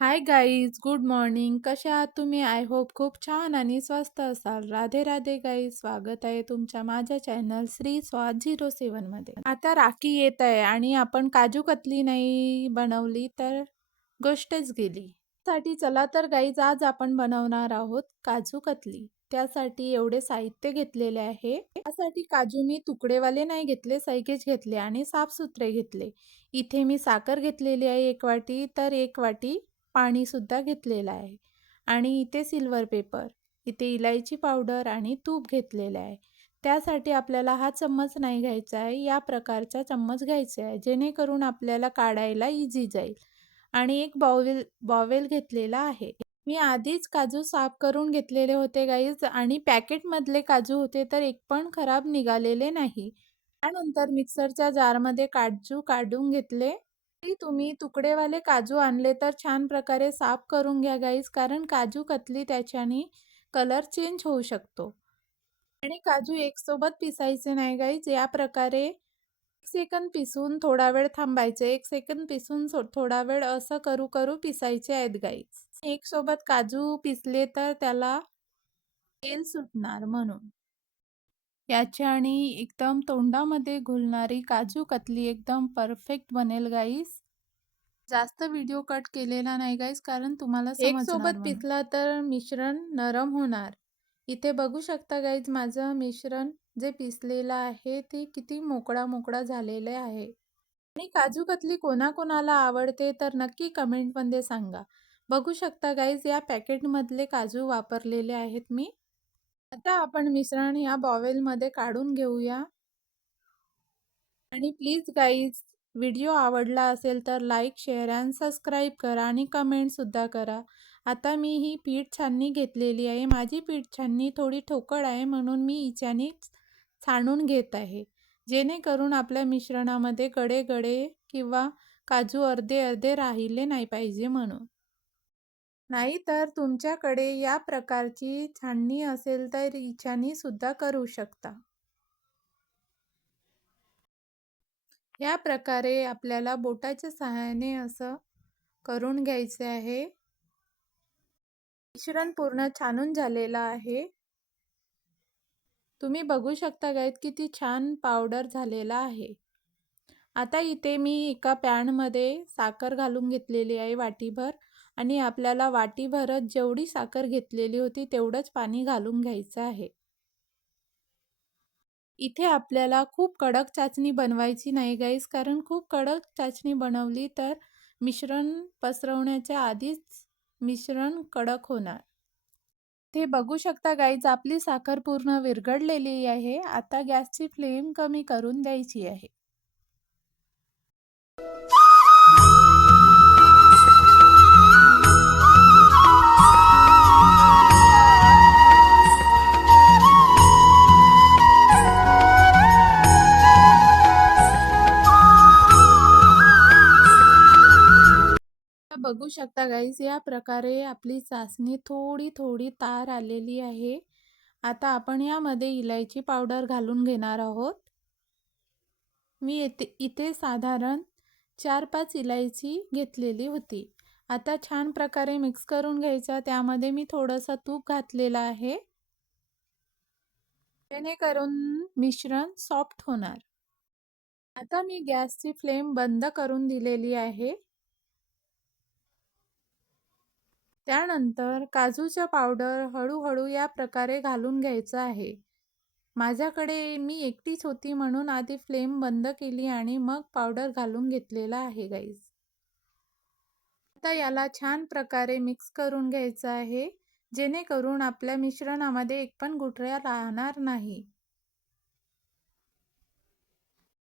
Hi guys, good morning. कशा आहात तुम्ही? आय होप खूप छान आणि स्वस्त असाल. राधे राधे गाईज, स्वागत आहे तुमच्या माझ्या चॅनल श्री स्वाद 07 मध्ये. आता राखी येत आहे आणि आपण काजू कतली नाही बनवली तर गोष्टच गेली. साठी चला तर गाईज, आज आपण बनवणार आहोत काजू कतली. त्यासाठी एवढे साहित्य घेतलेले आहे. त्यासाठी काजू मी तुकडेवाले नाही घेतले, सैकेच घेतले आणि साफसुथरे घेतले. इथे मी साखर घेतलेली आहे 1 वाटी, तर 1 वाटी पाणी सुद्धा घेतलेलं आहे. आणि इथे सिल्वर पेपर, इथे इलायची पावडर आणि तूप घेतलेलं आहे. त्यासाठी आपल्याला हा चम्मच नाही घ्यायचा आहे, या प्रकारचा चम्मच घ्यायचा आहे, जेणेकरून आपल्याला काढायला इझी जाईल. आणि एक बॉवेल घेतलेला आहे. मी आधीच काजू साफ करून घेतलेले होते गाईज, आणि पॅकेटमधले काजू होते तर एक पण खराब निघालेले नाही. त्यानंतर मिक्सरच्या जारमध्ये काजू काढून घेतले. तुम्ही तुकडेवाले काजू आणले तर छान प्रकारे साफ करून घ्या गाईज, कारण काजू कतली त्याच्याने कलर चेंज होऊ शकतो. आणि काजू एक सोबत पिसायचे नाही गाईज, या प्रकारे 1 सेकंद पिसून थोडा वेळ थांबायचे, 1 सेकंद पिसून थोडा वेळ असं करू करू पिसायचे आहेत गाईज. एक सोबत काजू पिसले तर त्याला तेल सुटणार म्हणून. याच्याने एकदम तोंडामध्ये घुलणारी काजू कतली एकदम परफेक्ट बनेल गाईज. जास्त व्हिडिओ कट केलेला नाही गाईज, कारण तुम्हाला एक सोबत पिसला तर मिश्रण नरम होणार. इथे बघू शकता गाईज, माझं मिश्रण जे पिसलेलं आहे ते किती मोकळा मोकळा झालेले आहे. आणि काजू कतली कोणाकोणाला आवडते तर नक्की कमेंटमध्ये सांगा. बघू शकता गाईज, या पॅकेटमधले काजू वापरलेले आहेत मी. आता आपण मिश्रण या बॉवेलमध्ये काढून घेऊया. आणि प्लीज गाईज, व्हिडिओ आवडला असेल तर लाईक, शेअर अँड सबस्क्राईब करा आणि कमेंटसुद्धा करा. आता मी ही पीठ छाननी घेतलेली आहे. माझी पीठ छाननी थोडी ठोकळ आहे, म्हणून मी हिच्याने छानून घेत आहे, जेणेकरून आपल्या मिश्रणामध्ये गडे गडे किंवा काजू अर्धे अर्धे राहिले नाही पाहिजे म्हणून. नाहीतर तुमच्याकडे या प्रकारची छाननी असेल तर हिच्याने सुद्धा करू शकता. या प्रकारे आपल्याला बोटाच्या सहाय्याने असं करून घ्यायचे आहे. मिश्रण पूर्ण छानून झालेलं आहे. तुम्ही बघू शकता गाईज, किती छान पावडर झालेला आहे. आता इथे मी एका पॅनमध्ये साखर घालून घेतलेली आहे वाटीभर, आणि आपल्याला वाटीभरच जेवढी साखर घेतलेली होती तेवढंच पाणी घालून घ्यायचं आहे. इथे आपल्याला खूप कडक चाचणी बनवायची नाही गाईज, कारण खूप कडक चाचणी बनवली तर मिश्रण पसरवण्याच्या आधीच मिश्रण कडक होणार. ते बघू शकता गाईज, आपली साखर पूर्ण विरघळलेली आहे. आता गॅसची फ्लेम कमी करून द्यायची आहे. बघू शकता गाईज, या प्रकारे आपली चाचणी थोडी थोडी तार आलेली आहे. आता आपण यामध्ये इलायची पावडर घालून घेणार आहोत. मी इथे साधारण 4-5 इलायची घेतलेली होती. आता छान प्रकारे मिक्स करून घ्यायचा. त्यामध्ये मी थोडंसं तूप घातलेलं आहे, जेणेकरून मिश्रण सॉफ्ट होणार. आता मी गॅसची फ्लेम बंद करून दिलेली आहे. त्यानंतर काजूच्या पावडर हळूहळू या प्रकारे घालून घ्यायचं आहे. माझ्याकडे मी एकटीच होती म्हणून आधी फ्लेम बंद केली आणि मग पावडर घालून घेतलेला आहे गाईज. आता याला छान प्रकारे मिक्स करून घ्यायचं आहे, जेणेकरून आपल्या मिश्रणामध्ये एक पण गुठळ्या राहणार नाही.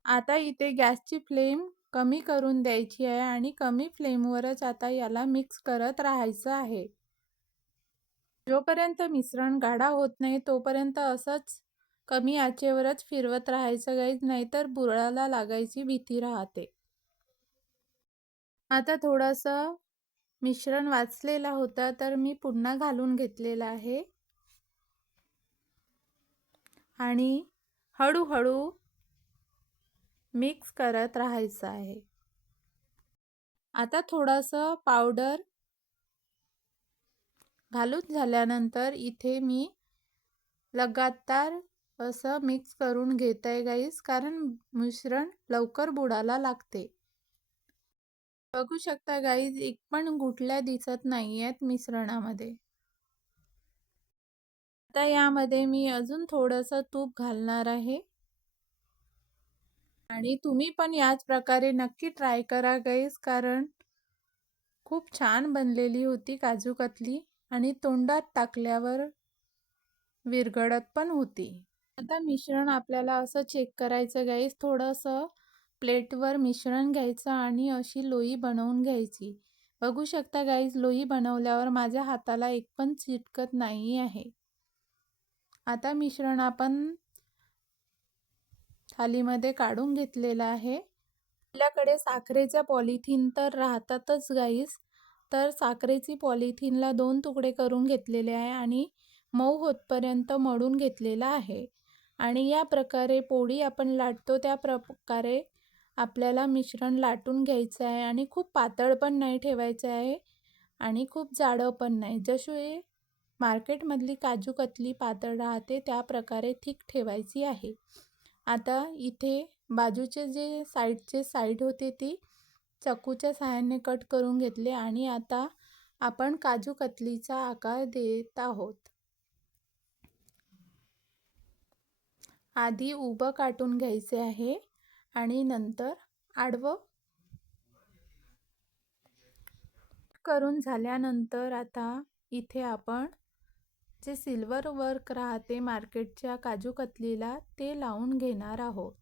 आता इथे गॅसची फ्लेम कमी करून द्यायची आहे आणि कमी फ्लेमवरच आता याला मिक्स करत राहायचं आहे. जोपर्यंत मिश्रण गाढा होत नाही तोपर्यंत असंच कमी आचेवरच फिरवत राहायचं गाईज, नाहीतर बुरळाला लागायची भीती राहते. आता थोडंसं मिश्रण वाचलेलं होतं तर मी पुन्हा घालून घेतलेलं आहे आणि हळूहळू मिक्स करत राहायचं आहे. आता थोडंसं पावडर घालून झाल्यानंतर इथे मी लगातार असं मिक्स करून घेत आहे गाईस, कारण मिश्रण लवकर बुडायला लागते. बघू शकता गाईज, एक पण गुठल्या दिसत नाही आहेत मिश्रणामध्ये. आता यामध्ये मी अजून थोडंसं तूप घालणार आहे आणि तुम्ही पण याच प्रकारे नक्की ट्राय करा गाईज, कारण खूप छान बनलेली होती काजू कतली आणि तोंडात टाकल्यावर विरघळत पण होती. आता मिश्रण आपल्याला असं चेक करायचं गाईज, थोडंसं प्लेटवर मिश्रण घ्यायचं आणि अशी लोई बनवून घ्यायची. बघू शकता गाईज, लोई बनवल्यावर माझ्या हाताला एक पण चिटकत नाही आहे. आता मिश्रण आपण थालीमध्ये काढून घेतलेलं आहे. आपल्याकडे साखरेच्या पॉलिथिन तर राहतातच गाईज, तर साखरेची पॉलिथिनला 2 तुकडे करून घेतलेले आहे आणि मऊ होतपर्यंत मळून घेतलेला आहे. आणि या प्रकारे पोळी आपण लाटतो त्या प्रकारे आपल्याला मिश्रण लाटून घ्यायचं आहे आणि खूप पातळ पण नाही ठेवायचं आहे आणि खूप जाडं पण नाही. जशी मार्केटमधली काजू कतली पातळ राहते त्या प्रकारे थिक ठेवायची आहे. आता इथे बाजूचे जे साईडचे साईड होते ती चाकूच्या सहाय्याने कट करून घेतले आणि आता आपण काजू कतलीचा आकार देत आहोत. आधी उभं काटून घ्यायचे आहे आणि नंतर आडवं करून झाल्यानंतर आता इथे आपण जे सिल्वर वर्क राहते मार्केटच्या काजू कतलीला ते लावून घेणार आहोत.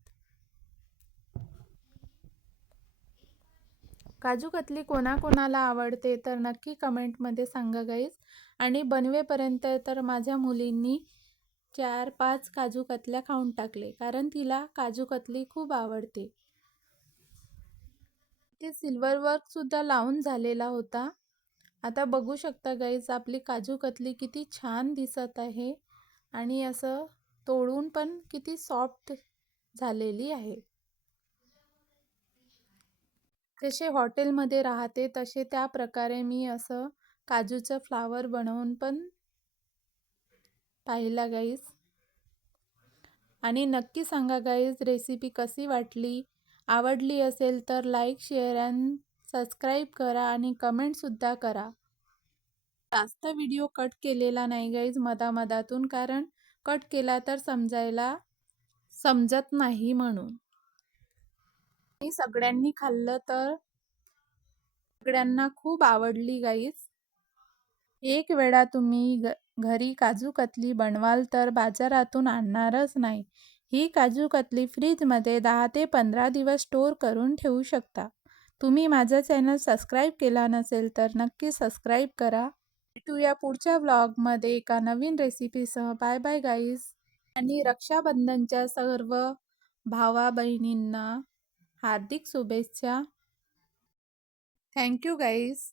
काजू कतली कोणाकोणाला आवडते तर नक्की कमेंटमध्ये सांगा गाईज. आणि बनवेपर्यंत तर माझ्या मुलींनी 4-5 काजू कतल्या खाऊन टाकले, कारण तिला काजू कतली खूप आवडते. ते सिल्वर वर्क सुद्धा लावून झालेला होता. आता बघू शकता गाईज, आपली काजू कतली किती छान दिसत आहे आणि असं तोडून पण किती सॉफ्ट झालेली आहे. जसे हॉटेलमध्ये राहते तसे त्या प्रकारे मी असं काजूचं फ्लावर बनवून पण पाहिला गाईज. आणि नक्की सांगा गाईज, रेसिपी कशी वाटली. आवडली असेल तर लाईक, शेअर अँड सबस्क्राईब करा आणि कमेंटसुद्धा करा. जास्त व्हिडिओ कट केलेला नाही गाईज मधामधातून, कारण कट केला तर समजत नाही म्हणून. आणि सगळ्यांनी खाल्लं तर सगळ्यांना खूप आवडली गाईज. एक वेळा तुम्ही घरी काजू कतली बनवाल तर बाजारातून आणणारच नाही. ही काजू कतली फ्रीजमध्ये 10 ते 15 दिवस स्टोअर करून ठेवू शकता. तुम्ही माझा चॅनल सबस्क्राईब केला नसेल तर नक्की सबस्क्राईब करा. भेटूया पुढच्या व्लॉगमध्ये एका नवीन रेसिपीसह. Bye bye guys. आणि रक्षाबंधनच्या सर्व भावा बहिणींना हार्दिक शुभेच्छा. Thank you guys.